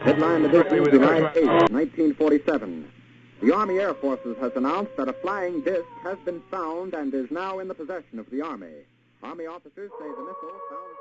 Headline edition, July 8, 1947. The Army Air Forces has announced that a flying disc has been found and is now in the possession of the Army. Army officers say the missile found...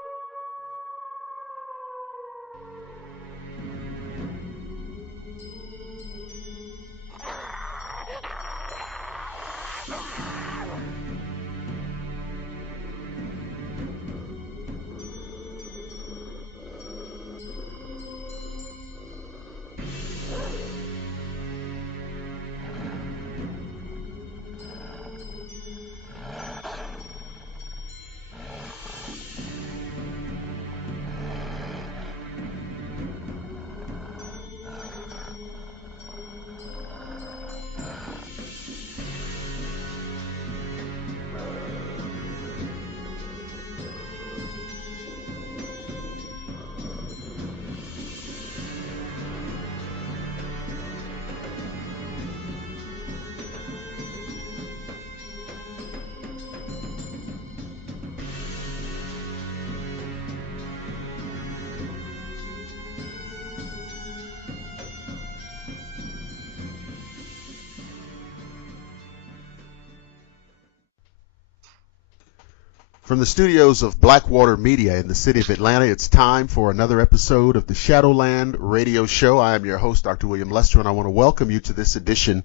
From the studios of Blackwater Media in the city of Atlanta, it's time for another episode of the Shadowland Radio Show. I am your host, Dr. William Lester, and I want to welcome you to this edition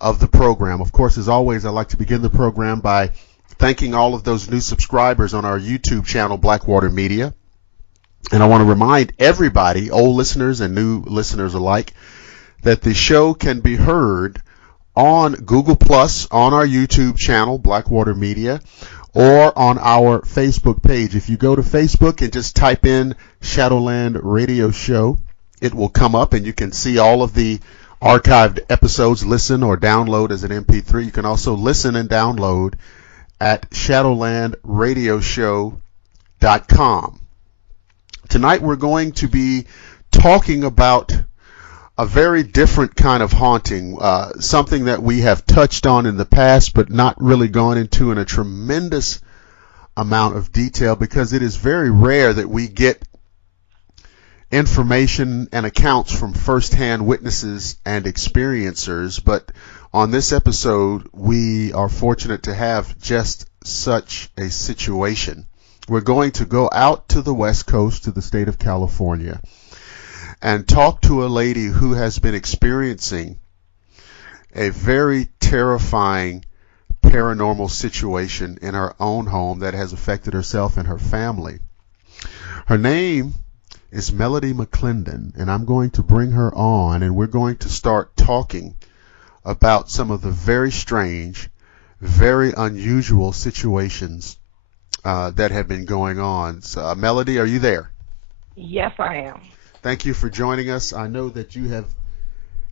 of the program. Of course, as always, I'd like to begin the program by thanking all of those new subscribers on our YouTube channel, Blackwater Media. And I want to remind everybody, old listeners and new listeners alike, that the show can be heard on Google Plus, on our YouTube channel, Blackwater Media, or on our Facebook page. If you go to Facebook and just type in Shadowland Radio Show, it will come up and you can see all of the archived episodes, listen or download as an MP3. You can also listen and download at shadowlandradioshow.com. Tonight we're going to be talking about a very different kind of haunting, something that we have touched on in the past but not really gone into in a tremendous amount of detail, because it is very rare that we get information and accounts from firsthand witnesses and experiencers. But on this episode, we are fortunate to have just such a situation. We're going to go out to the West Coast, to the state of California, and talk to a lady who has been experiencing a very terrifying paranormal situation in her own home that has affected herself and her family. Her name is Melody McClendon, and I'm going to bring her on, and we're going to start talking about some of the very strange, very unusual situations that have been going on. So, Melody, are you there? Yes, I am. Thank you for joining us. I know that you have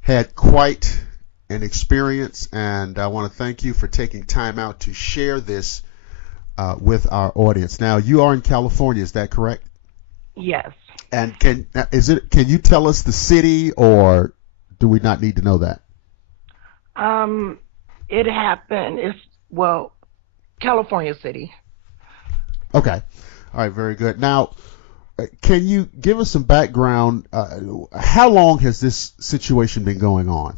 had quite an experience, and I want to thank you for taking time out to share this with our audience. Now, you are in California, is that correct? Yes. And can you tell us the city, or do we not need to know that? It happened. California City. Okay. All right. Very good. Now, can you give us some background? How long has this situation been going on?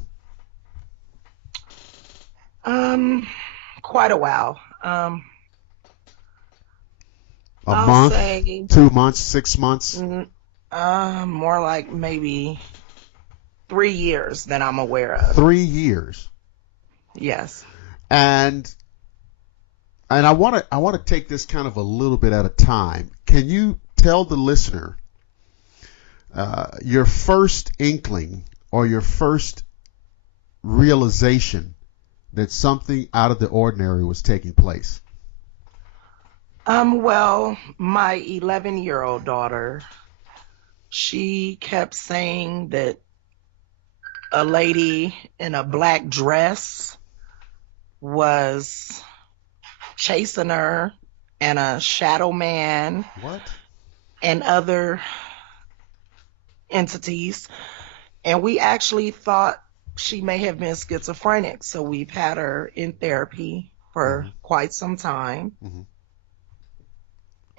Quite a while. A month, 2 months, 6 months? More like maybe 3 years that I'm aware of. 3 years. Yes. And I want to take this kind of a little bit at a time. Can you tell the listener your first inkling or your first realization that something out of the ordinary was taking place? Well, my 11-year-old daughter, she kept saying that a lady in a black dress was chasing her, and a shadow man. What? And other entities. And we actually thought she may have been schizophrenic, so we've had her in therapy for quite some time.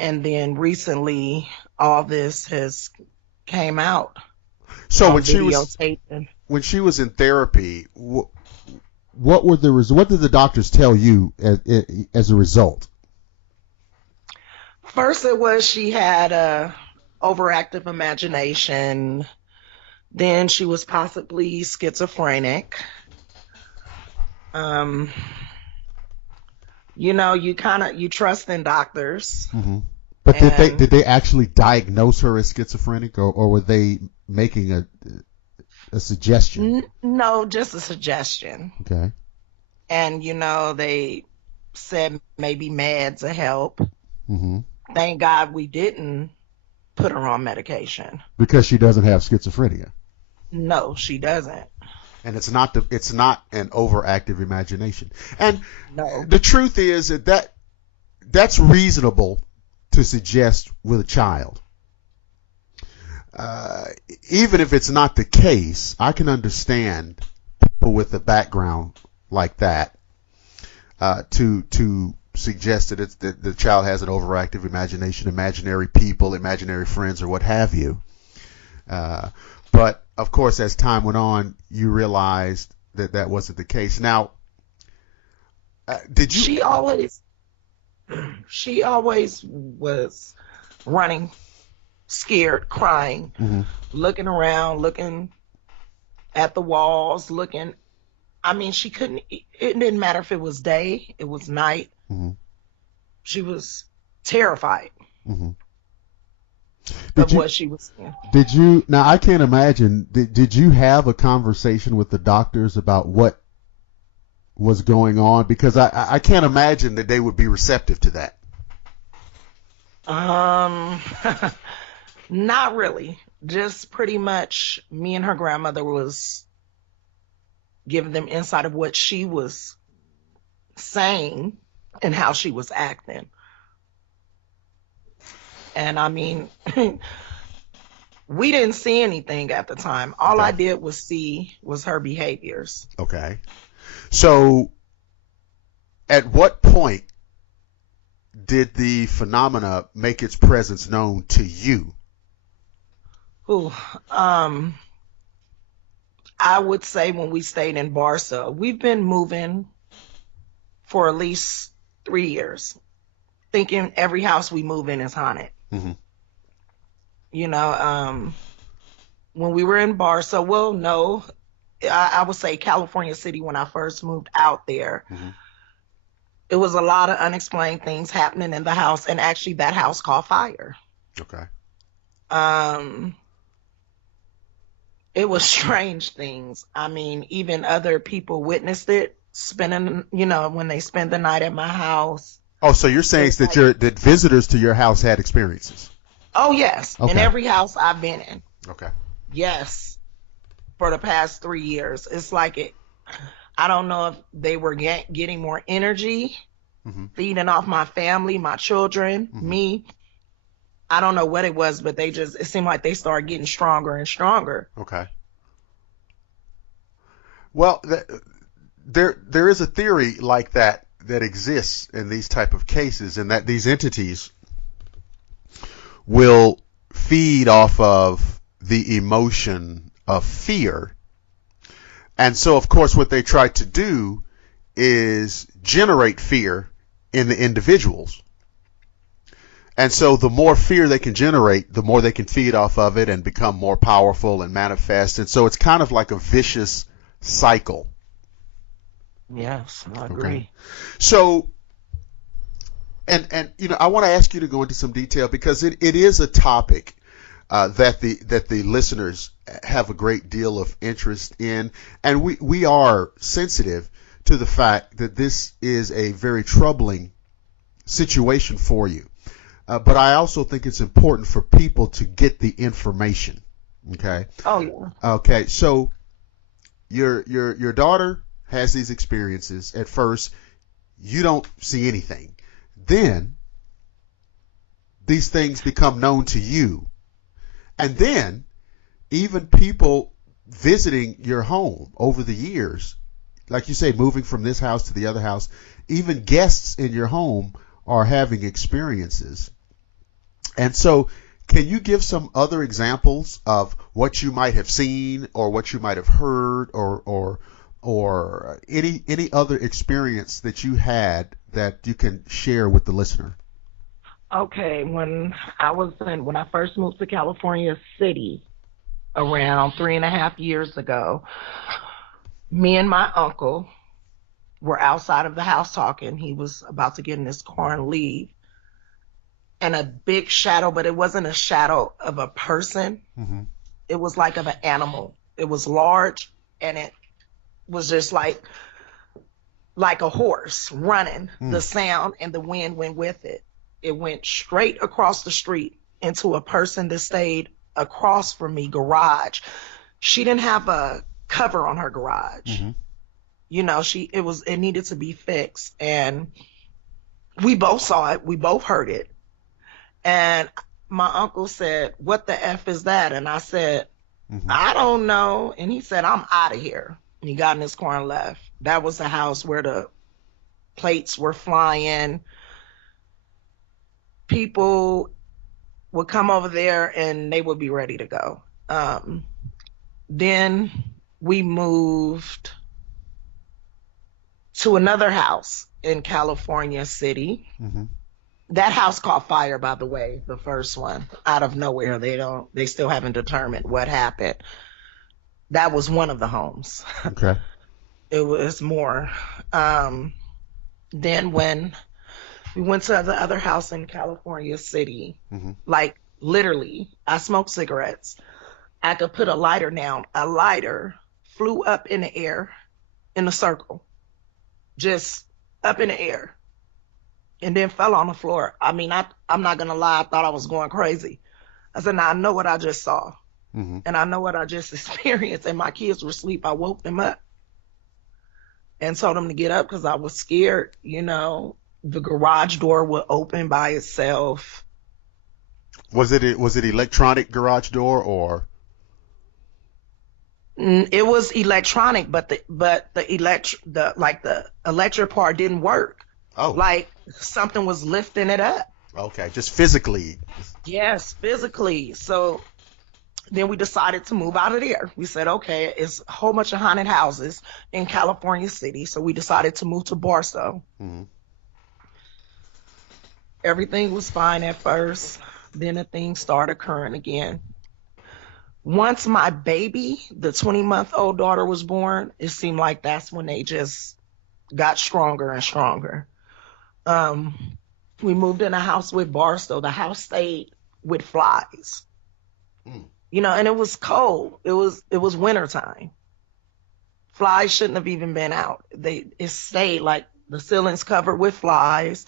And then recently, all this has came out. So when she was in therapy, what did the doctors tell you as a result? First, it was she had a overactive imagination. Then she was possibly schizophrenic. You trust in doctors. Mm-hmm. But did they actually diagnose her as schizophrenic, or were they making a suggestion? No, just a suggestion. Okay. And they said maybe meds will help. Mm-hmm. Thank God we didn't put her on medication. Because she doesn't have schizophrenia. No, she doesn't. And it's not an overactive imagination. And no. The truth is that's reasonable to suggest with a child. Even if it's not the case, I can understand people with a background like that to suggest that the child has an overactive imagination, imaginary people, imaginary friends, or what have you. But of course, as time went on, you realized that wasn't the case. Now, did you? She always was running, scared, crying, mm-hmm. looking around, looking at the walls, looking. I mean, she couldn't. It didn't matter if it was day, it was night. Mm-hmm. She was terrified. Mm-hmm. What she was saying. Did you? Now I can't imagine. Did you have a conversation with the doctors about what was going on? Because I can't imagine that they would be receptive to that. Not really. Just pretty much me and her grandmother was giving them insight of what she was saying and how she was acting. And I mean, we didn't see anything at the time. All I did was see was her behaviors. Okay. So at what point did the phenomena make its presence known to you? I would say when we stayed in Barca, we've been moving for at least 3 years, thinking every house we move in is haunted. Mm-hmm. When we were in Barca, well, no, I would say California City when I first moved out there. Mm-hmm. It was a lot of unexplained things happening in the house, and actually that house caught fire. Okay. It was strange things. I mean, even other people witnessed it, spending, when they spend the night at my house. Oh, so you're saying that visitors to your house had experiences? Oh, yes. Okay. In every house I've been in. Okay. Yes. For the past 3 years. It's like I don't know if they were getting more energy, mm-hmm. feeding off my family, my children, mm-hmm. me. I don't know what it was, but it seemed like they started getting stronger and stronger. Okay. Well, there is a theory like that exists in these type of cases, and that these entities will feed off of the emotion of fear. And so, of course, what they try to do is generate fear in the individuals. And so the more fear they can generate, the more they can feed off of it and become more powerful and manifest. And so it's kind of like a vicious cycle. Yes, I agree. Okay. So, and I want to ask you to go into some detail because it is a topic that the listeners have a great deal of interest in, and we are sensitive to the fact that this is a very troubling situation for you. But I also think it's important for people to get the information. Okay. Oh yeah. Okay. So your daughter has these experiences. At first, you don't see anything. Then these things become known to you. And then even people visiting your home over the years, like you say, moving from this house to the other house, even guests in your home are having experiences. And so, can you give some other examples of what you might have seen or what you might have heard or any other experience that you had that you can share with the listener? Okay, when I first moved to California City around 3.5 years ago, me and my uncle were outside of the house talking. He was about to get in his car and leave. And a big shadow, but it wasn't a shadow of a person. Mm-hmm. It was like of an animal. It was large, and it was just like a horse running. The sound and the wind went with it. It went straight across the street into a person that stayed across from me garage. She didn't have a cover on her garage. Mm-hmm. You know, it needed to be fixed. And we both saw it. We both heard it. And my uncle said, "What the F is that?" And I said, "I don't know." And he said, "I'm out of here." And he got in his car and left. That was the house where the plates were flying. People would come over there and they would be ready to go. Then we moved to another house in California City. Mm-hmm. That house caught fire, by the way, the first one, out of nowhere. They still haven't determined what happened. That was one of the homes. Okay. It was more. Then when we went to the other house in California City, like literally, I smoked cigarettes. I could put a lighter down. A lighter flew up in the air in a circle, just up in the air, and then fell on the floor. I mean, I'm not going to lie. I thought I was going crazy. I said, "Now I know what I just saw, and I know what I just experienced." And my kids were asleep. I woke them up and told them to get up because I was scared. You know, the garage door would open by itself. Was it electronic garage door or? It was electronic, but the electric part didn't work. Oh. Like something was lifting it up. Okay, just physically. Yes, physically. So then we decided to move out of there. We said, okay, it's a whole bunch of haunted houses in California City. So we decided to move to Barstow. Mm-hmm. Everything was fine at first. Then the things started occurring again. Once my baby, the 20-month-old daughter, was born, it seemed like that's when they just got stronger and stronger. We moved in a house with Barstow. The house stayed with flies. You know, and it was cold. It was wintertime. Flies shouldn't have even been out. It stayed like the ceilings covered with flies.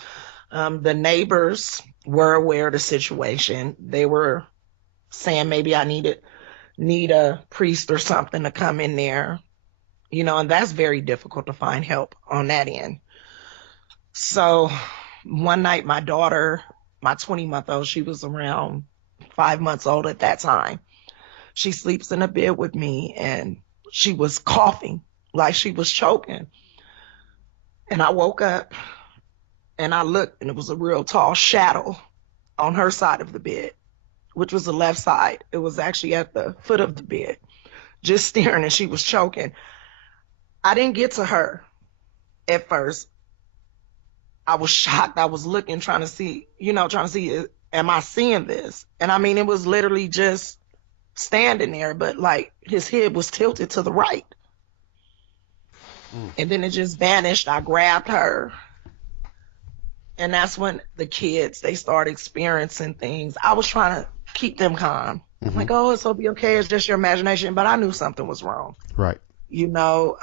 The neighbors were aware of the situation. They were saying maybe I need a priest or something to come in there. You know, and that's very difficult to find help on that end. So one night my daughter, my 20-month-old, she was around 5 months old at that time. She sleeps in a bed with me and she was coughing like she was choking. And I woke up and I looked and it was a real tall shadow on her side of the bed, which was the left side. It was actually at the foot of the bed, just staring, and she was choking. I didn't get to her at first. I was shocked. I was looking, trying to see, am I seeing this? And I mean, it was literally just standing there, but like his head was tilted to the right. And then it just vanished. I grabbed her. And that's when the kids, they started experiencing things. I was trying to keep them calm. I'm like, oh, it'll be okay. It's just your imagination. But I knew something was wrong. Right. You know,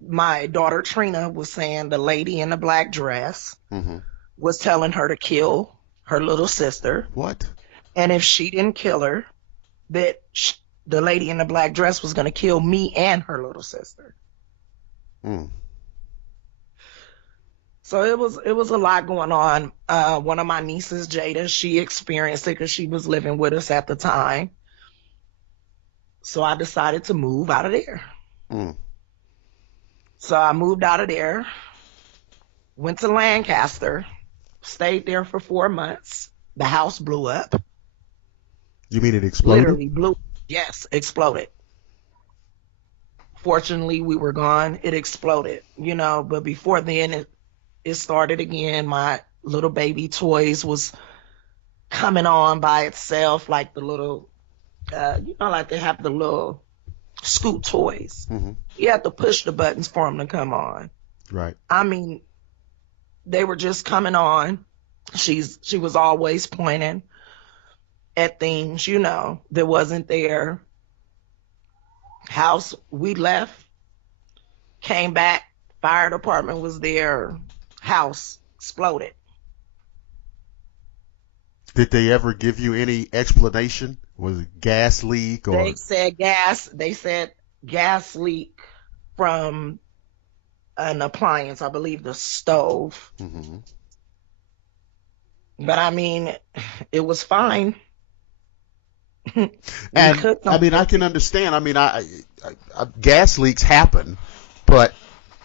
my daughter Trina was saying the lady in the black dress was telling her to kill her little sister. What? And if she didn't kill her, that the lady in the black dress was going to kill me and her little sister. So it was a lot going on. One of my nieces, Jada, she experienced it because she was living with us at the time. So I decided to move out of there. So I moved out of there, went to Lancaster, stayed there for 4 months. the house blew up. You mean it exploded? Literally blew. Yes, exploded. Fortunately, we were gone. It exploded, but before then it started again. My little baby toys was coming on by itself, like the little, like they have the little scoot toys. Mm-hmm. You have to push the buttons for them to come on. Right. I mean, they were just coming on. She was always pointing at things, that wasn't there. House, we left, came back, fire department was there, house exploded. Did they ever give you any explanation? Was it gas leak or? They said gas leak from an appliance, I believe the stove. Mm-hmm. But I mean, it was fine. And I mean, I can understand. I mean, I gas leaks happen, but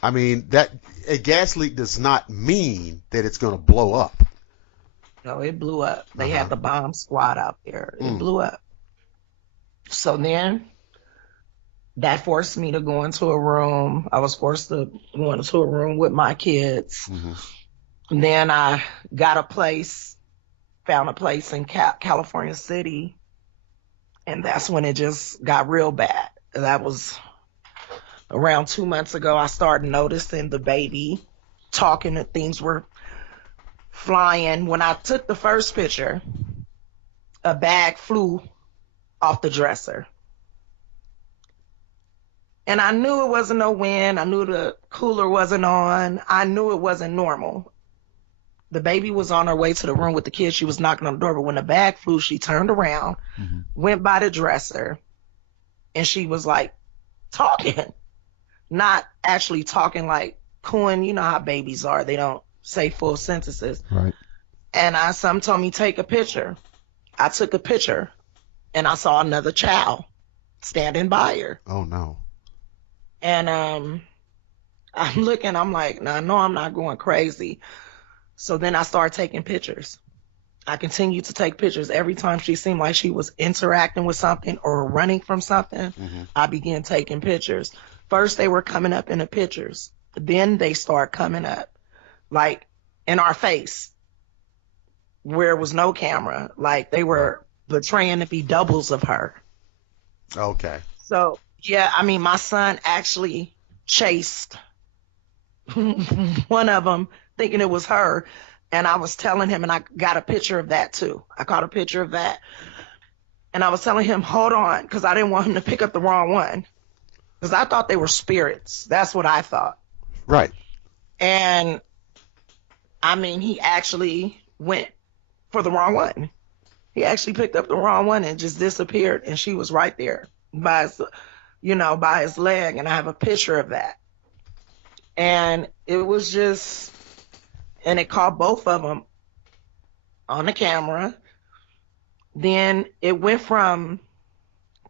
I mean that a gas leak does not mean that it's going to blow up. No, it blew up. They had the bomb squad out there. It blew up. So then that forced me to go into a room. I was forced to go into a room with my kids. Mm-hmm. And then I got found a place in California City. And that's when it just got real bad. That was around 2 months ago. I started noticing the baby talking and things were flying. When I took the first picture, a bag flew off the dresser. And I knew it wasn't no wind. I knew the cooler wasn't on. I knew it wasn't normal. The baby was on her way to the room with the kids. She was knocking on the door, but when the bag flew, she turned around, went by the dresser, and she was like talking, not actually talking like cooing. You know how babies are. They don't say full sentences. Right. And some told me take a picture. I took a picture, and I saw another child standing by her. Oh, no. And I'm looking, I'm like, no, I'm not going crazy. So then I started taking pictures. I continued to take pictures. Every time she seemed like she was interacting with something or running from something, I began taking pictures. First, they were coming up in the pictures. Then they start coming up, like, in our face, where it was no camera. Like, they were portraying to be doubles of her. Okay. So, yeah, I mean, my son actually chased one of them, thinking it was her, and I was telling him, and I got a picture of that too. I caught a picture of that, and I was telling him, hold on, because I didn't want him to pick up the wrong one, because I thought they were spirits. That's what I thought. Right. And I mean, he actually went for the wrong one. He actually picked up the wrong one and just disappeared, and she was right there by his leg, and I have a picture of that. And it was just, and it caught both of them on the camera. Then it went from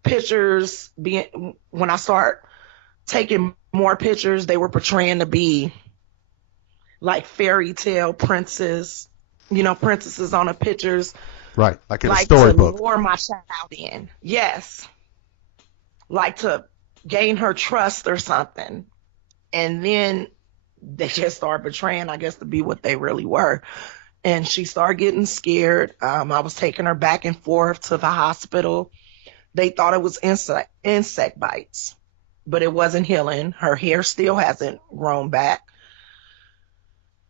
pictures being, when I start taking more pictures, they were portraying to be like fairy tale princesses on the pictures. Right, like in a storybook. To lure my child in. Yes. Like to gain her trust or something. And then they just started portraying, I guess, to be what they really were. And she started getting scared. I was taking her back and forth to the hospital. They thought it was insect bites, but it wasn't healing. Her hair still hasn't grown back.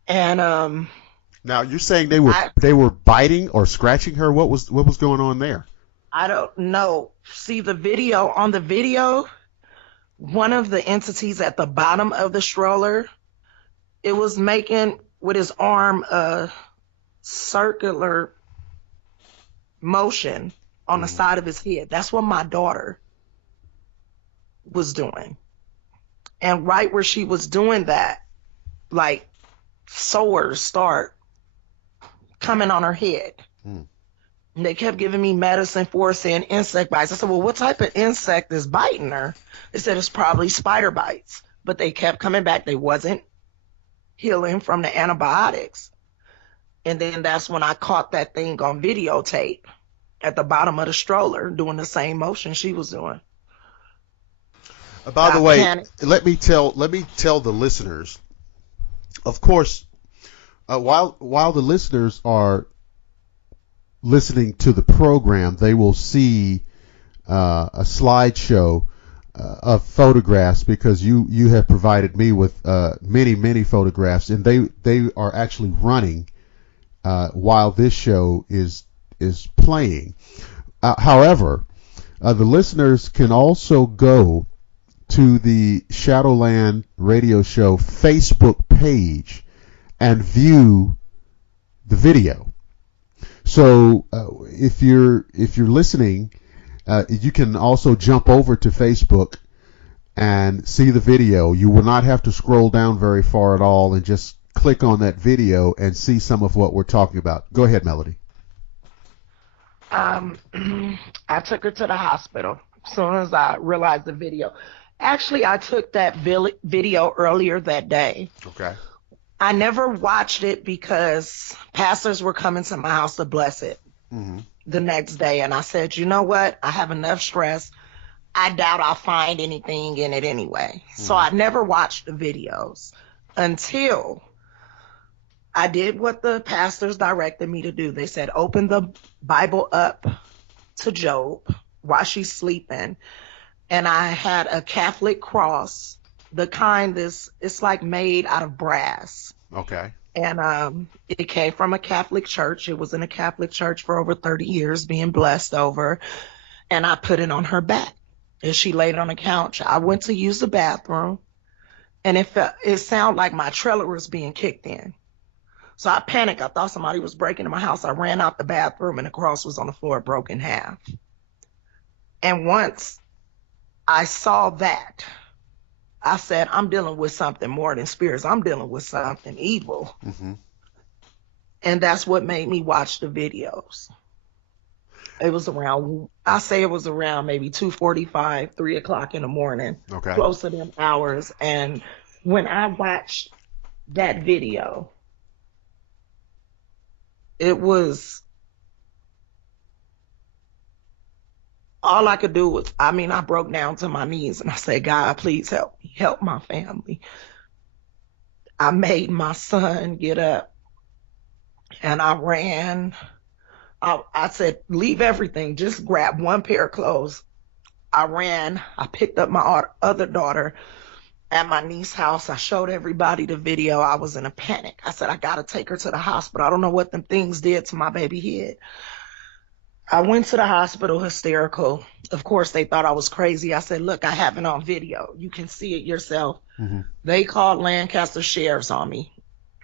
And now you're saying they were biting or scratching her? What was going on there? I don't know. See on the video, one of the entities at the bottom of the stroller, it was making with his arm a circular motion on the side of his head. That's what my daughter was doing. And right where she was doing that, like sores start coming on her head. And they kept giving me medicine for saying insect bites. I said, well, what type of insect is biting her? They said it's probably spider bites. But they kept coming back. They wasn't healing from the antibiotics. And then that's when I caught that thing on videotape at the bottom of the stroller doing the same motion she was doing. By the way, let me tell the listeners, of course, while the listeners are listening to the program, they will see a slideshow of photographs, because you have provided me with many photographs, and they are actually running while this show is playing. However, the listeners can also go to the Shadowland Radio Show Facebook page and view the video. So if you're listening, you can also jump over to Facebook and see the video. You will not have to scroll down very far at all, and just click on that video and see some of what we're talking about. Go ahead, Melody. I took her to the hospital as soon as I realized the video. Actually, I took that video earlier that day. Okay. I never watched it because pastors were coming to my house to bless it the next day. And I said, you know what? I have enough stress. I doubt I'll find anything in it anyway. So I never watched the videos until I did what the pastors directed me to do. They said, open the Bible up to Job while she's sleeping. And I had a Catholic cross, the kind it's like made out of brass. Okay. And it came from a Catholic church. It was in a Catholic church for over 30 years, being blessed over. And I put it on her back as she laid on the couch. I went to use the bathroom, and it sounded like my trailer was being kicked in. So I panicked. I thought somebody was breaking into my house. I ran out the bathroom, and the cross was on the floor, broken in half. And once I saw that, I said, I'm dealing with something more than spirits. I'm dealing with something evil. And that's what made me watch the videos. It was around maybe 2:45, 3 o'clock in the morning. Okay. Close to them hours. And when I watched that video, it was, all I could do was, I broke down to my knees and I said, God, please help me, help my family. I made my son get up and I ran. I said, leave everything, just grab one pair of clothes. I ran, I picked up my other daughter at my niece's house. I showed everybody the video. I was in a panic. I said, I got to take her to the hospital. I don't know what them things did to my baby head. I went to the hospital hysterical. Of course, they thought I was crazy. I said, look, I have it on video. You can see it yourself. They called Lancaster sheriffs on me.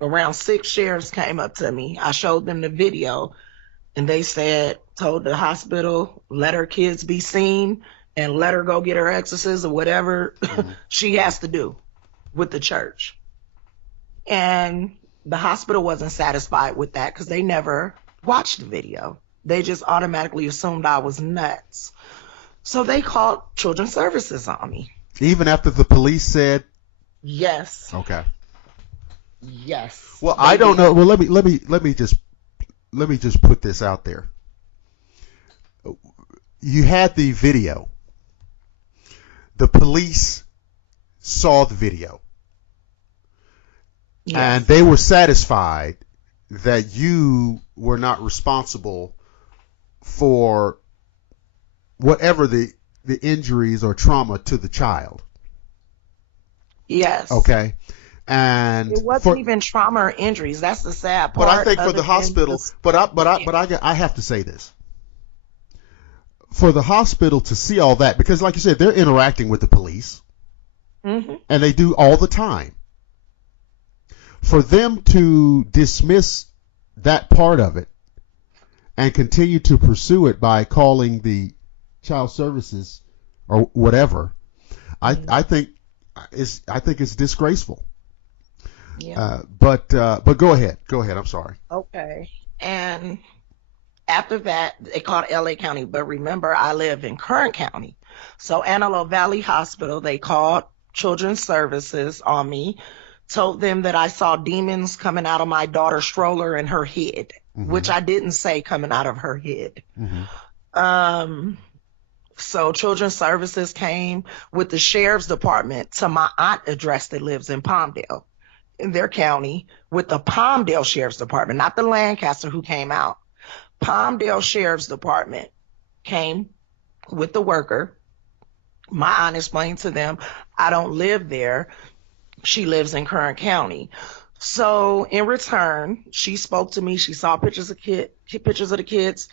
Around 6 sheriffs came up to me. I showed them the video, and they told the hospital, let her kids be seen and let her go get her exorcism or whatever she has to do with the church. And the hospital wasn't satisfied with that because they never watched the video. They just automatically assumed I was nuts. So they called Children's Services on me. Even after the police said? Yes. Okay. Yes. Well, I don't know. Well, let me just put this out there. You had the video. The police saw the video. Yes. And they were satisfied that you were not responsible for whatever the injuries or trauma to the child. Yes. Okay. And it wasn't even trauma or injuries. That's the sad part. But I think for the hospital, I have to say this. For the hospital to see all that, because like you said, they're interacting with the police, and they do all the time. For them to dismiss that part of it and continue to pursue it by calling the child services or whatever, I think it's disgraceful. Yeah. But go ahead. I'm sorry. Okay. And after that, they called LA County. But remember, I live in Kern County. So Antelope Valley Hospital, they called Children's Services on me told them that I saw demons coming out of my daughter's stroller and her head, which I didn't say coming out of her head. So Children's Services came with the Sheriff's Department to my aunt address that lives in Palmdale, in their county, with the Palmdale Sheriff's Department, not the Lancaster who came out. Palmdale Sheriff's Department came with the worker. My aunt explained to them, I don't live there. She lives in Kern County. So in return, she spoke to me. She saw pictures of the kids,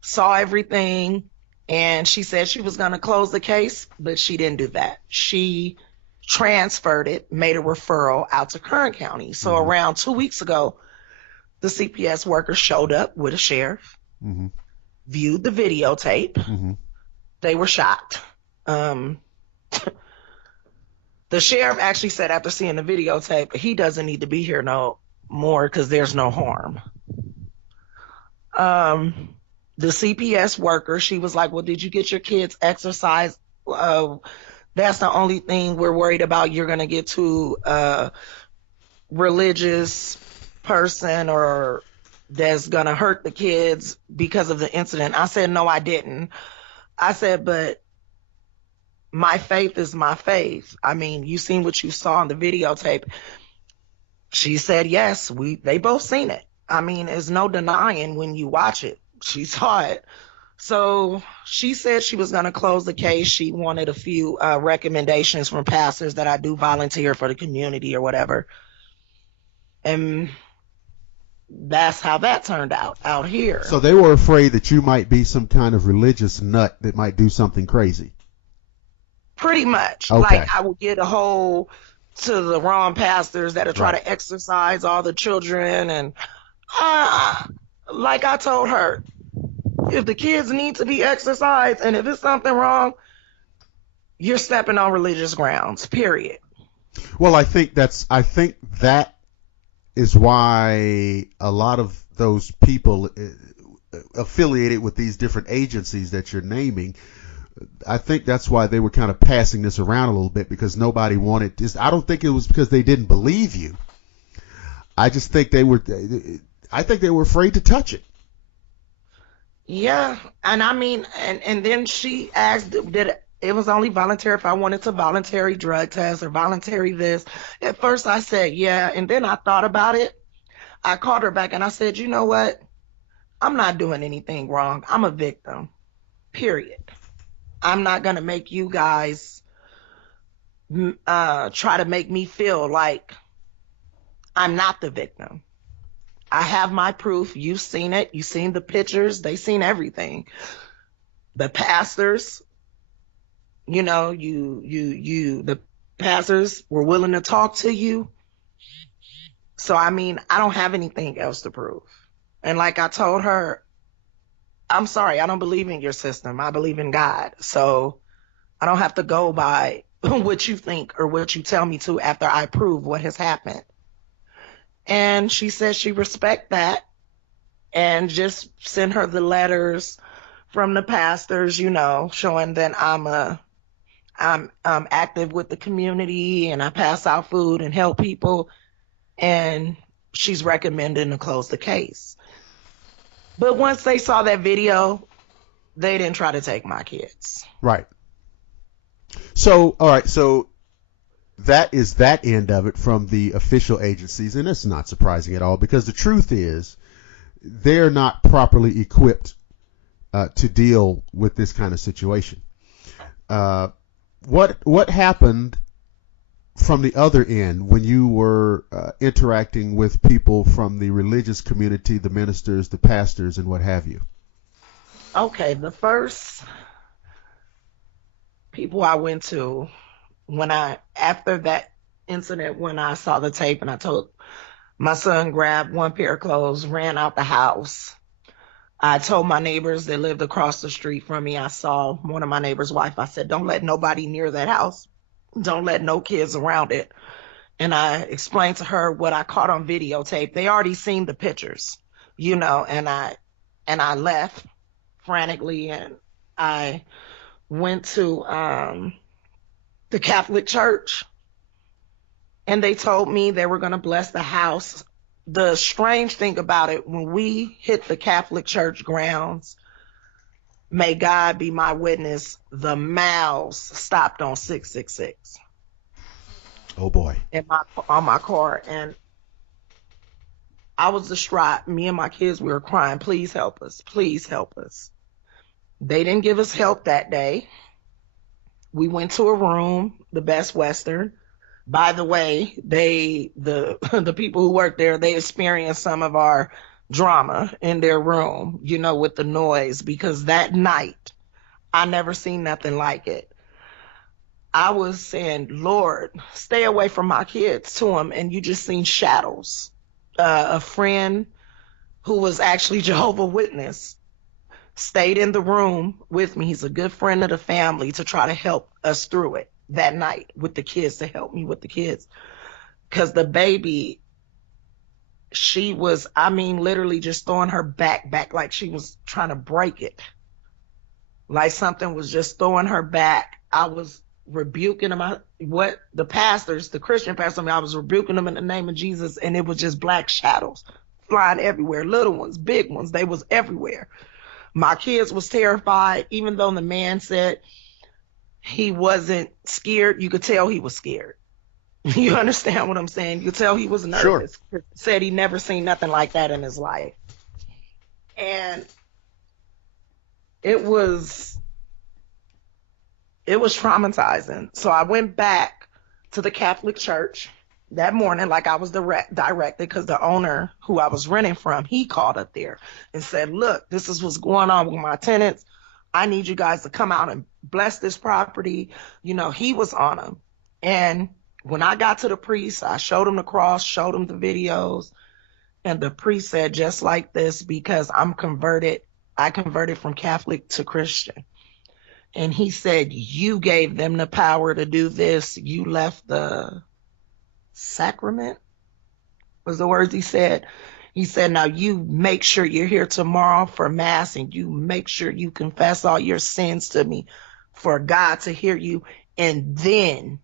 saw everything, and she said she was going to close the case, but she didn't do that. She transferred it, made a referral out to Kern County. So around 2 weeks ago, the CPS worker showed up with a sheriff, viewed the videotape. They were shocked. The sheriff actually said after seeing the videotape, he doesn't need to be here no more because there's no harm. The CPS worker, she was like, well, did you get your kids exercise? That's the only thing we're worried about. You're going to get to a religious person or that's going to hurt the kids because of the incident. I said, no, I didn't. I said, but my faith is my faith. I mean, you seen what you saw in the videotape. She said, yes, they both seen it. I mean, there's no denying when you watch it. She saw it. So she said she was going to close the case. She wanted a few recommendations from pastors that I do volunteer for the community or whatever. And that's how that turned out here. So they were afraid that you might be some kind of religious nut that might do something crazy. Pretty much. Okay. Like I would get a hold to the wrong pastors that'll try to exercise all the children. And like I told her, if the kids need to be exercised and if it's something wrong, you're stepping on religious grounds, period. Well, I think that is why a lot of those people affiliated with these different agencies that you're naming, I think that's why they were kind of passing this around a little bit, because nobody wanted this. I don't think it was because they didn't believe you. I just think they were afraid to touch it. Yeah. And I mean, and then she asked, did it was only voluntary if I wanted to voluntary drug test or voluntary this. At first I said, yeah. And then I thought about it. I called her back and I said, you know what? I'm not doing anything wrong. I'm a victim, period. I'm not going to make you guys try to make me feel like I'm not the victim. I have my proof. You've seen it. You've seen the pictures. They've seen everything. The pastors, you know, the pastors were willing to talk to you. So, I mean, I don't have anything else to prove. And like I told her, I'm sorry, I don't believe in your system. I believe in God. So I don't have to go by what you think or what you tell me to after I prove what has happened. And she said she respect that and just send her the letters from the pastors, you know, showing that I'm active with the community and I pass out food and help people. And she's recommending to close the case. But once they saw that video, they didn't try to take my kids. Right. So, all right. So that is that end of it from the official agencies. And it's not surprising at all, because the truth is they're not properly equipped to deal with this kind of situation. What happened from the other end when you were interacting with people from the religious community, the ministers, the pastors, and what have you? Okay, the first people I went to after that incident, when I saw the tape and I told my son, grabbed one pair of clothes, ran out the house. I told my neighbors that lived across the street from me, I saw one of my neighbor's wife. I said, don't let nobody near that house. Don't let no kids around it. And I explained to her what I caught on videotape. They already seen the pictures, you know, and I left frantically and I went to the Catholic church And they told me they were going to bless the house. The strange thing about it, when we hit the Catholic Church grounds, may God be my witness, the miles stopped on 666. Oh boy. On my car. And I was distraught. Me and my kids, we were crying, please help us. Please help us. They didn't give us help that day. We went to a room, the Best Western. By the way, the people who work there, they experienced some of our drama in their room, with the noise, because that night I never seen nothing like it. I was saying, Lord, stay away from my kids to him, and you just seen shadows. A friend who was actually Jehovah's Witness stayed in the room with me. He's a good friend of the family, to try to help us through it that night with the kids, to help me with the kids. Because the baby, she was, literally just throwing her back like she was trying to break it. Like something was just throwing her back. I was rebuking them. The Christian pastor, I was rebuking them in the name of Jesus, and it was just black shadows flying everywhere. Little ones, big ones, they was everywhere. My kids was terrified, even though the man said he wasn't scared. You could tell he was scared. You understand what I'm saying? You could tell he was nervous. Sure. Said he never seen nothing like that in his life. And it was traumatizing. So I went back to the Catholic Church that morning, like I was directed, because the owner who I was renting from, he called up there and said, look, this is what's going on with my tenants. I need you guys to come out and bless this property. He was on them. And when I got to the priest, I showed him the cross, showed him the videos. And the priest said, just like this, because I'm converted. I converted from Catholic to Christian. And he said, you gave them the power to do this. You left the sacrament, was the words he said. He said, now you make sure you're here tomorrow for mass, and you make sure you confess all your sins to me for God to hear you. And then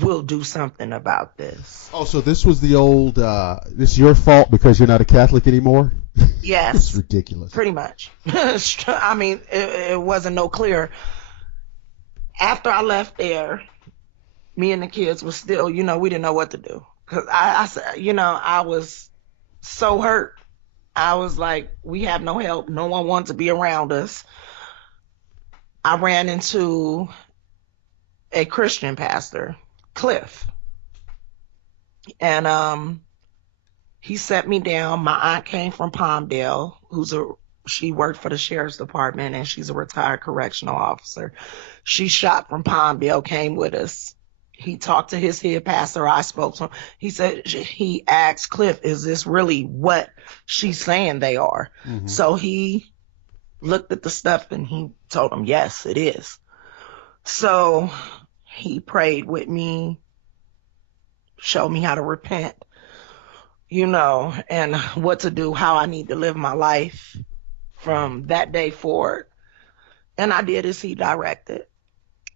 we'll do something about this. Oh, so this was the old, this is your fault because you're not a Catholic anymore? Yes. It's ridiculous. Pretty much. It wasn't no clearer. After I left there, me and the kids were still, we didn't know what to do. Because I was so hurt. I was like, we have no help. No one wants to be around us. I ran into a Christian pastor, Cliff. And he set me down. My aunt came from Palmdale, she worked for the sheriff's department, and she's a retired correctional officer. She shot from Palmdale, came with us. He talked to his head pastor. I spoke to him. He asked Cliff, is this really what she's saying they are? Mm-hmm. So he looked at the stuff and he told him, yes, it is. So he prayed with me, showed me how to repent, and what to do, how I need to live my life from that day forward. And I did as he directed.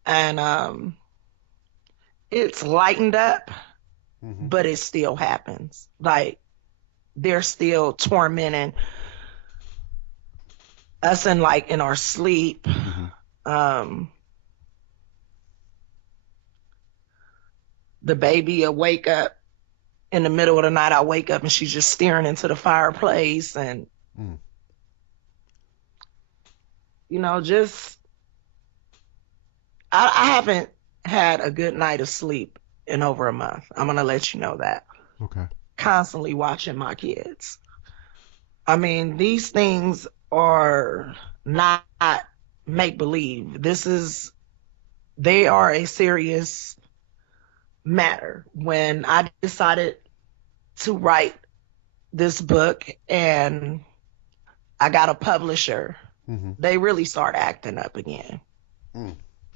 And it's lightened up, mm-hmm. but it still happens. Like, they're still tormenting us in our sleep. Mm-hmm. The baby will wake up in the middle of the night. I wake up and she's just staring into the fireplace, and I haven't had a good night of sleep in over a month. I'm gonna let you know that. Okay. Constantly watching my kids. These things are not make believe. They are a serious matter. When I decided to write this book and I got a publisher, mm-hmm. they really start acting up again.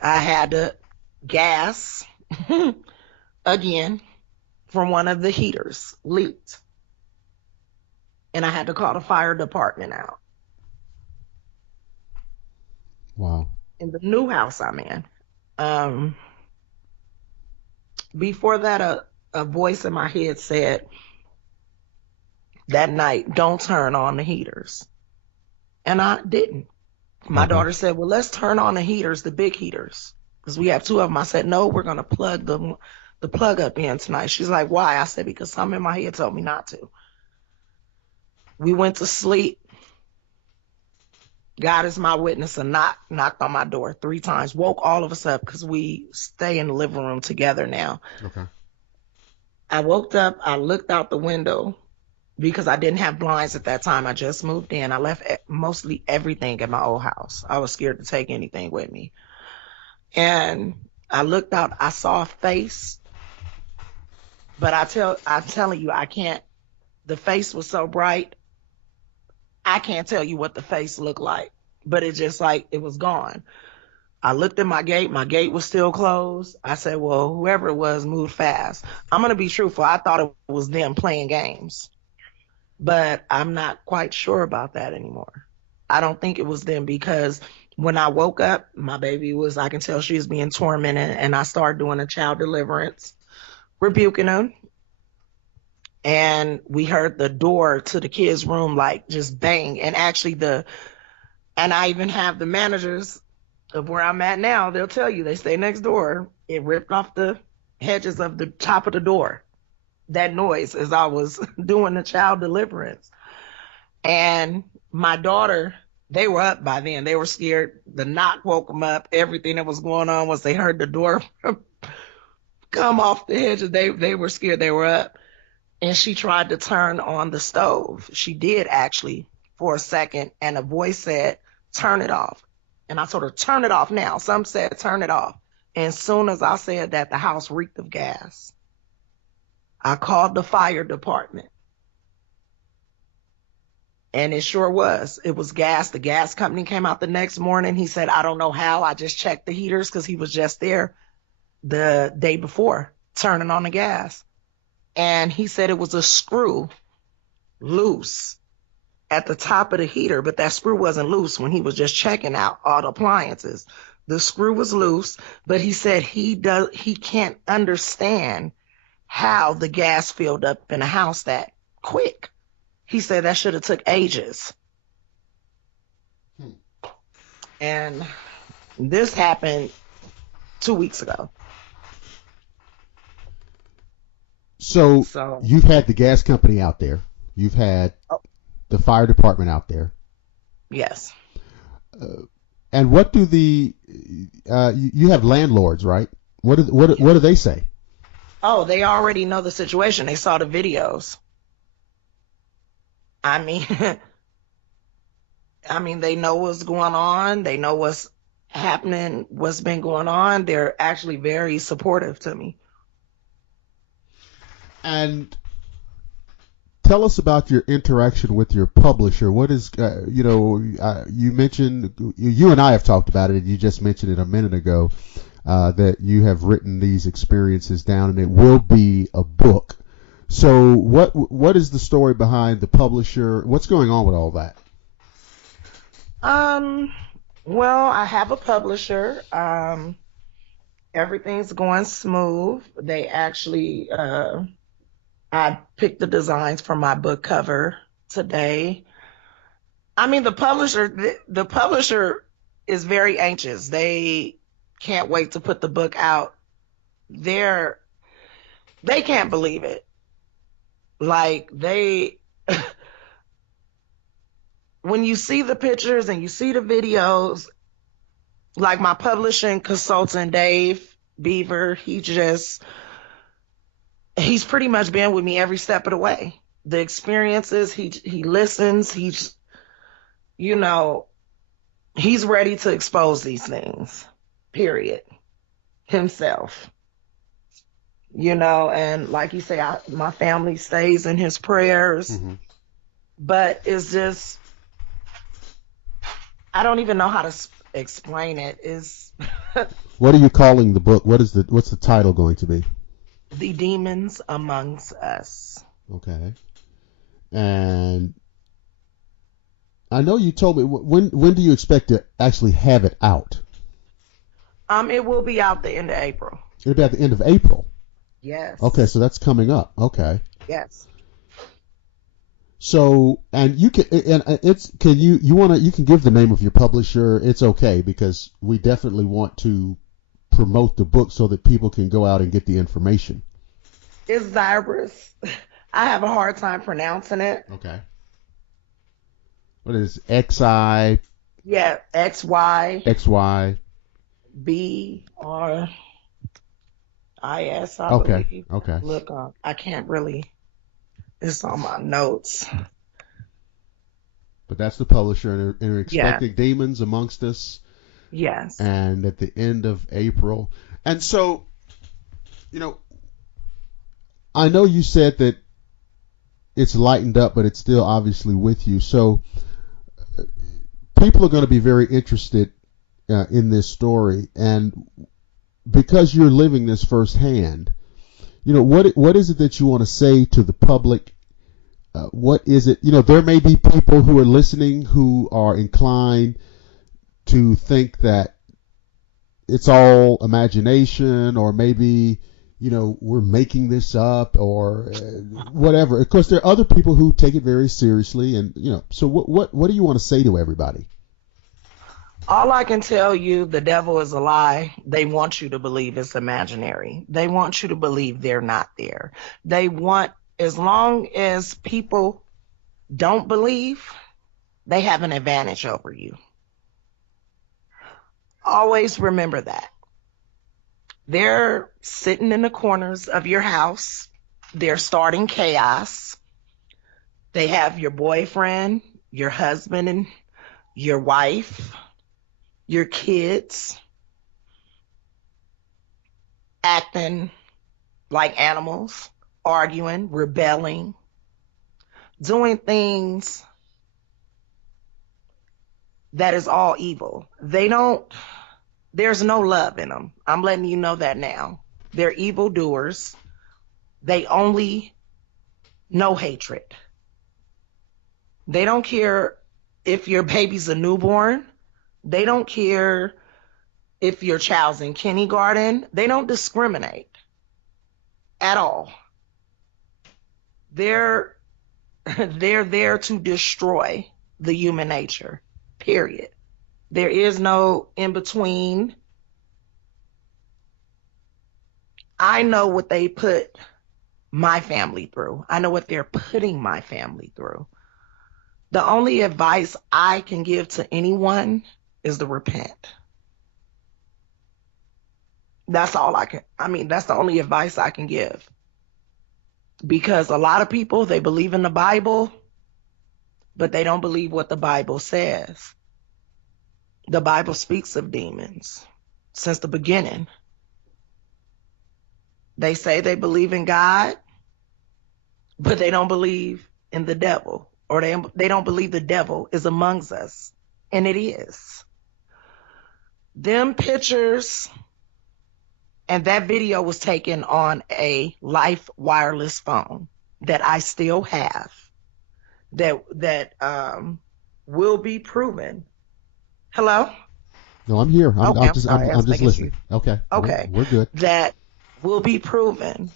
I had to gas again from one of the heaters leaked, and I had to call the fire department out. Wow. In the new house I'm in. Before that, a voice in my head said that night, don't turn on the heaters. And I didn't. My daughter said, well, let's turn on the heaters, the big heaters, because we have two of them. I said, no, we're going to plug the plug up in tonight. She's like, why? I said, because something in my head told me not to. We went to sleep. God is my witness, and knocked on my door 3 times, woke all of us up because we stay in the living room together now. Okay. I woke up, I looked out the window because I didn't have blinds at that time. I just moved in. I left mostly everything at my old house. I was scared to take anything with me. And I looked out, I saw a face, but I'm telling you, I can't, the face was so bright, I can't tell you what the face looked like, but it just like, it was gone. I looked at my gate was still closed. I said, well, whoever it was moved fast. I'm going to be truthful. I thought it was them playing games, but I'm not quite sure about that anymore. I don't think it was them, because when I woke up, my baby was, I can tell she was being tormented, and I started doing a child deliverance, rebuking him. And we heard the door to the kids' room like just bang. And actually and I even have the managers of where I'm at now, they'll tell you, they stay next door. It ripped off the hedges of the top of the door. That noise as I was doing the child deliverance. And my daughter, they were up by then. They were scared. The knock woke them up. Everything that was going on was they heard the door come off the hedges. They were scared. They were up. And she tried to turn on the stove. She did actually for a second. And a voice said, turn it off. And I told her, turn it off now. Some said, turn it off. And as soon as I said that, the house reeked of gas. I called the fire department. And it sure was. It was gas. The gas company came out the next morning. He said, I don't know how. I just checked the heaters because he was just there the day before turning on the gas. And he said it was a screw loose at the top of the heater, but that screw wasn't loose when he was just checking out all the appliances. The screw was loose, but he said he can't understand how the gas filled up in a house that quick. He said that should have took ages. And this happened 2 weeks ago. So you've had the gas company out there. You've had the fire department out there. Yes. And what do you have landlords, right? What do they say? Oh, they already know the situation. They saw the videos. I mean, they know what's going on. They know what's happening, what's been going on. They're actually very supportive to me. And tell us about your interaction with your publisher. What is, you mentioned, you and I have talked about it, and you just mentioned it a minute ago, that you have written these experiences down, and it will be a book. So what is the story behind the publisher? What's going on with all that? Well, I have a publisher. Everything's going smooth. They actually, I picked the designs for my book cover today. I mean, the publisher is very anxious. They can't wait to put the book out. They can't believe it. Like when you see the pictures and you see the videos, like my publishing consultant, Dave Beaver, he's pretty much been with me every step of the way. The experiences, he listens, he's ready to expose these things, period, himself. And like you say, my family stays in his prayers, mm-hmm. But it's just, I don't even know how to explain it. What are you calling the book? What's the title going to be? The Demons Amongst Us. Okay. And I know you told me, when do you expect to actually have it out? It will be out the end of April. It'll be at the end of April. Yes. Okay, so that's coming up. Okay. Yes. So, and you can, and it's, can you want to, you can give the name of your publisher. It's okay, because we definitely want to promote the book so that people can go out and get the information. It's Zyrus. I have a hard time pronouncing it. Okay. What is XI? Yeah, XY. XY. BRIS, I Okay. believe. Okay. Look, I can't really. It's on my notes. But that's the publisher, and they're expecting demons amongst us. Yes. And at the end of April. And so, you know, I know you said that it's lightened up, but it's still obviously with you. So people are going to be very interested in this story. And because you're living this firsthand, you know, what is it that you want to say to the public? What is it? You know, there may be people who are listening who are inclined to think that it's all imagination, or maybe, you know, we're making this up, or whatever. Of course, there are other people who take it very seriously, and, you know, so what do you want to say to everybody? All I can tell you, the devil is a lie. They want you to believe it's imaginary. They want you to believe they're not there. They want, as long as people don't believe, they have an advantage over you. Always remember that. They're sitting in the corners of your house. They're starting chaos. They have your boyfriend, your husband, and your wife, your kids acting like animals, arguing, rebelling, doing things that is all evil. There's no love in them. I'm letting you know that now. They're evildoers. They only know hatred. They don't care if your baby's a newborn. They don't care if your child's in kindergarten. They don't discriminate at all. They're there to destroy the human nature, period. There is no in between. I know what they put my family through. I know what they're putting my family through. The only advice I can give to anyone is to repent. That's all that's the only advice I can give. Because a lot of people, they believe in the Bible, but they don't believe what the Bible says. The Bible speaks of demons since the beginning. They say they believe in God, but they don't believe in the devil, or they don't believe the devil is amongst us, and it is. Them pictures and that video was taken on a Life wireless phone that I still have, that will be proven. Hello? No, I'm here. I'm just listening. You. Okay. We're good. That will be proven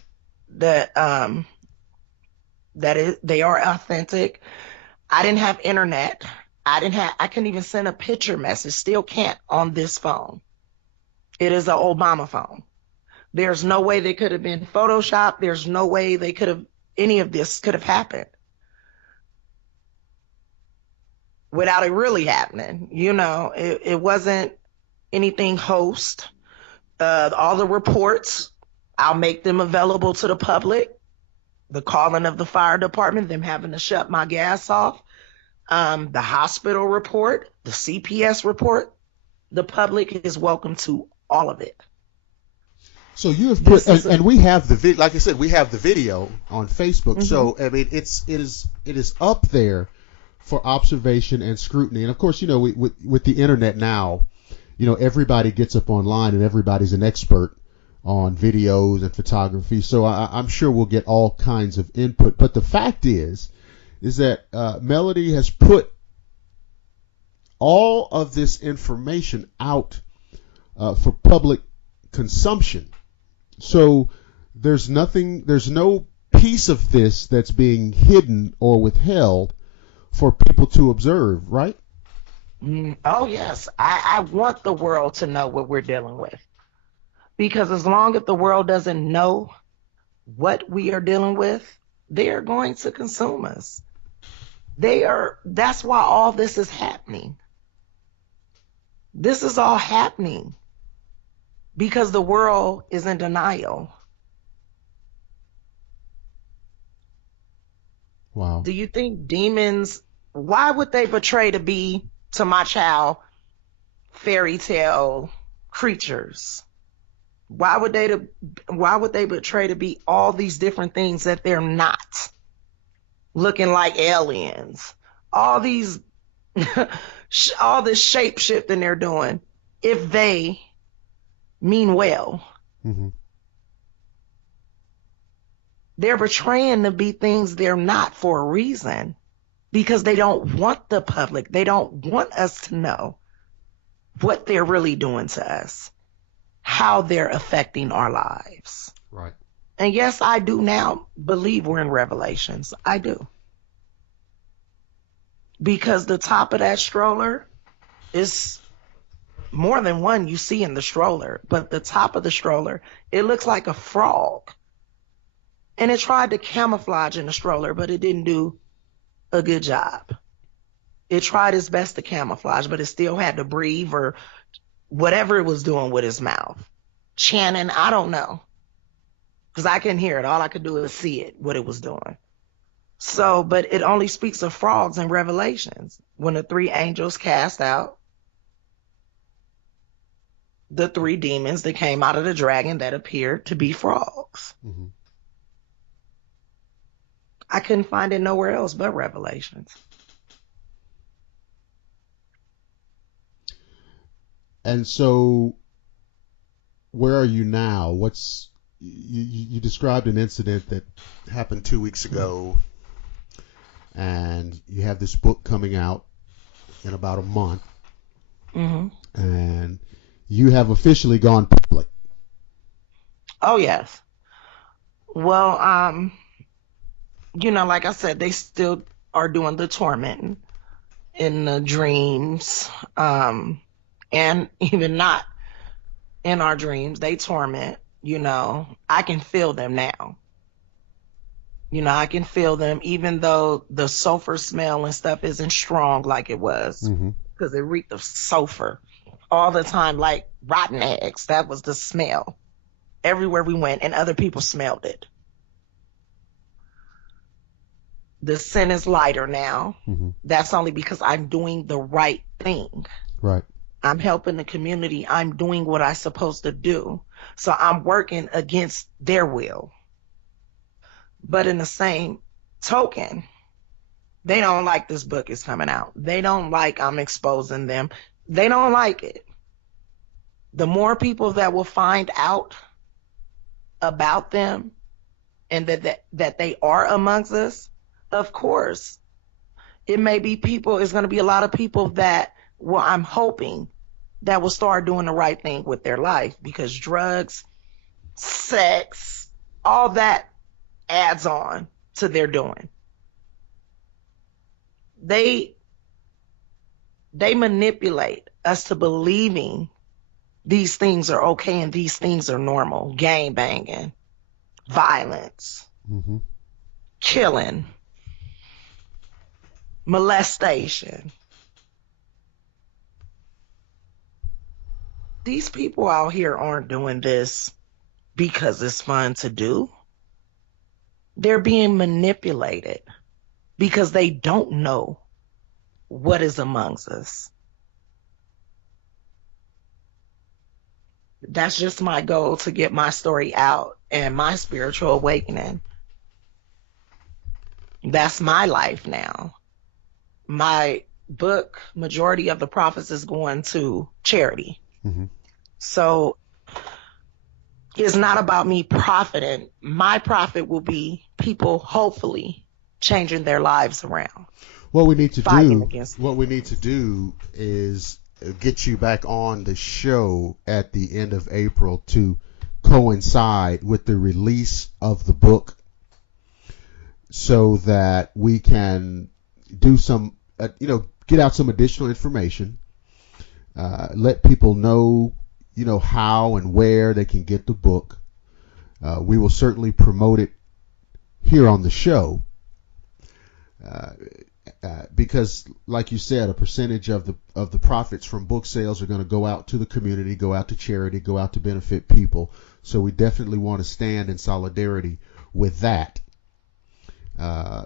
that they are authentic. I didn't have internet. I couldn't even send a picture message. Still can't on this phone. It is an Obama phone. There's no way they could have been photoshopped. There's no way any of this could have happened without it really happening. You know, it wasn't anything host. All the reports, I'll make them available to the public. The calling of the fire department, them having to shut my gas off, the hospital report, the CPS report, the public is welcome to all of it. So you have put, and we have the like I said, we have the video on Facebook. Mm-hmm. So I mean, it is up there for observation and scrutiny. And of course, you know, with the internet now, you know, everybody gets up online and everybody's an expert on videos and photography. So I'm sure we'll get all kinds of input. But the fact is that Melody has put all of this information out for public consumption. So there's no piece of this that's being hidden or withheld for people to observe, right? Oh, yes. I want the world to know what we're dealing with. Because as long as the world doesn't know what we are dealing with, they are going to consume us. That's why all this is happening. This is all happening because the world is in denial. Wow. Do you think demons, why would they portray to be, to my child, fairy tale creatures? Why would they portray to be all these different things that they're not? Looking like aliens. All these all this shape shifting they're doing, if they mean well. Mm-hmm. They're portraying to be things they're not for a reason, because they don't want the public, they don't want us to know what they're really doing to us, how they're affecting our lives. Right. And yes, I do now believe we're in Revelations. I do. Because the top of that stroller is more than one you see in the stroller, but the top of the stroller, it looks like a frog. And it tried to camouflage in the stroller, but it didn't do a good job. It tried its best to camouflage, but it still had to breathe or whatever it was doing with its mouth. Chanting, I don't know. Because I couldn't hear it. All I could do is see it, what it was doing. So, but it only speaks of frogs in Revelations. When the three angels cast out the three demons that came out of the dragon that appeared to be frogs. Mm-hmm. I couldn't find it nowhere else but Revelations. And so, where are you now? You described an incident that happened 2 weeks ago, and you have this book coming out in about a month, Mm-hmm. and you have officially gone public. Oh, yes. Well, like I said, they still are doing the tormenting in the dreams, and even not in our dreams, they torment. I can feel them now. I can feel them, even though the sulfur smell and stuff isn't strong like it was, because it reeked of sulfur all the time, like rotten eggs. That was the smell everywhere we went, and other people smelled it. The scent is lighter now. Mm-hmm. That's only because I'm doing the right thing. Right. I'm helping the community. I'm doing what I'm supposed to do. So I'm working against their will. But in the same token, they don't like this book is coming out. They don't like I'm exposing them. They don't like it. The more people that will find out about them and that they are amongst us, of course, it may be people, it's going to be a lot of people that, well, I'm hoping that will start doing the right thing with their life, because drugs, sex, all that adds on to their doing. They manipulate us to believing these things are okay and these things are normal. Gang banging, violence, killing, molestation. These people out here aren't doing this because it's fun to do. They're being manipulated because they don't know what is amongst us. That's just my goal, to get my story out and my spiritual awakening. That's my life now. My book, majority of the profits is going to charity. So it's not about me profiting. My profit will be people hopefully changing their lives around. What we need to do is get you back on the show at the end of April to coincide with the release of the book so that we can do some, get out some additional information, let people know, how and where they can get the book. We will certainly promote it here on the show because, like you said, a percentage of the profits from book sales are going to go out to the community, go out to charity, go out to benefit people. So we definitely want to stand in solidarity with that.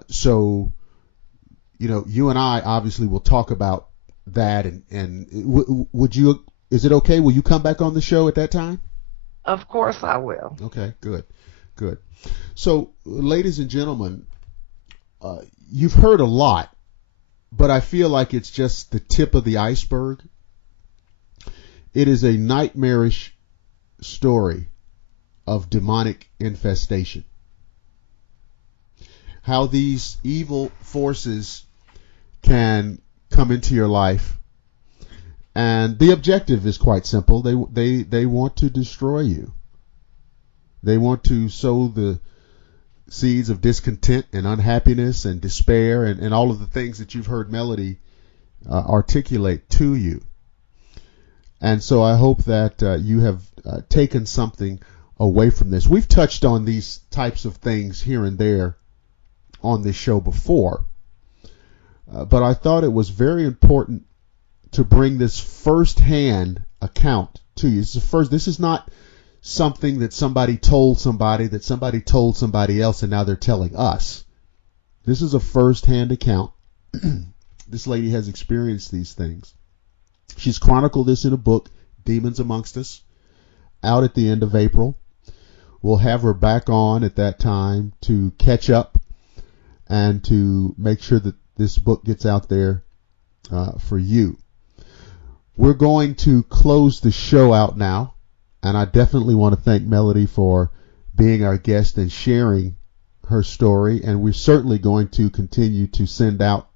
So, you and I obviously will talk about that. And would you? Is it okay? Will you come back on the show at that time? Of course I will. Okay, good. So, ladies and gentlemen, you've heard a lot, but I feel like it's just the tip of the iceberg. It is a nightmarish story of demonic infestation. How these evil forces can come into your life. And the objective is quite simple. They want to destroy you. They want to sow the seeds of discontent and unhappiness and despair and all of the things that you've heard Melody articulate to you. And so I hope that you have taken something away from this. We've touched on these types of things here and there on this show before, but I thought it was very important to bring this first-hand account to you. This is not something that somebody told somebody else, and now they're telling us. This is a first-hand account. This lady has experienced these things. She's chronicled this in a book, Demons Amongst Us, out at the end of April. We'll have her back on at that time to catch up and to make sure that this book gets out there for you. We're going to close the show out now, and I definitely want to thank Melody for being our guest and sharing her story, and we're certainly going to continue to send out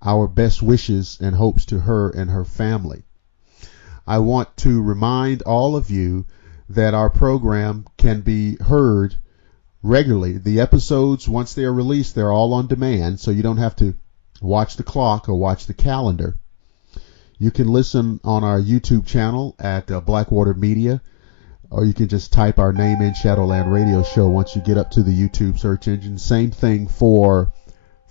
our best wishes and hopes to her and her family. I want to remind all of you that our program can be heard regularly. The episodes, once they are released, they're all on demand, so you don't have to watch the clock or watch the calendar. You can listen on our YouTube channel at Blackwater Media, or you can just type our name in, Shadowland Radio Show, once you get up to the YouTube search engine. Same thing for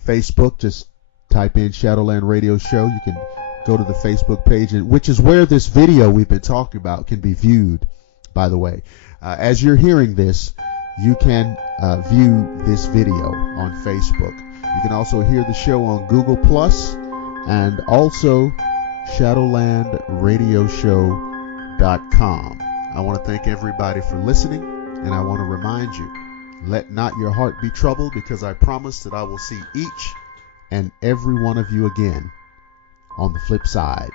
Facebook. Just type in Shadowland Radio Show. You can go to the Facebook page, which is where this video we've been talking about can be viewed, by the way. As you're hearing this, you can view this video on Facebook. You can also hear the show on Google Plus and also ShadowlandRadioShow.com. I want to thank everybody for listening, and I want to remind you, let not your heart be troubled, because I promise that I will see each and every one of you again on the flip side.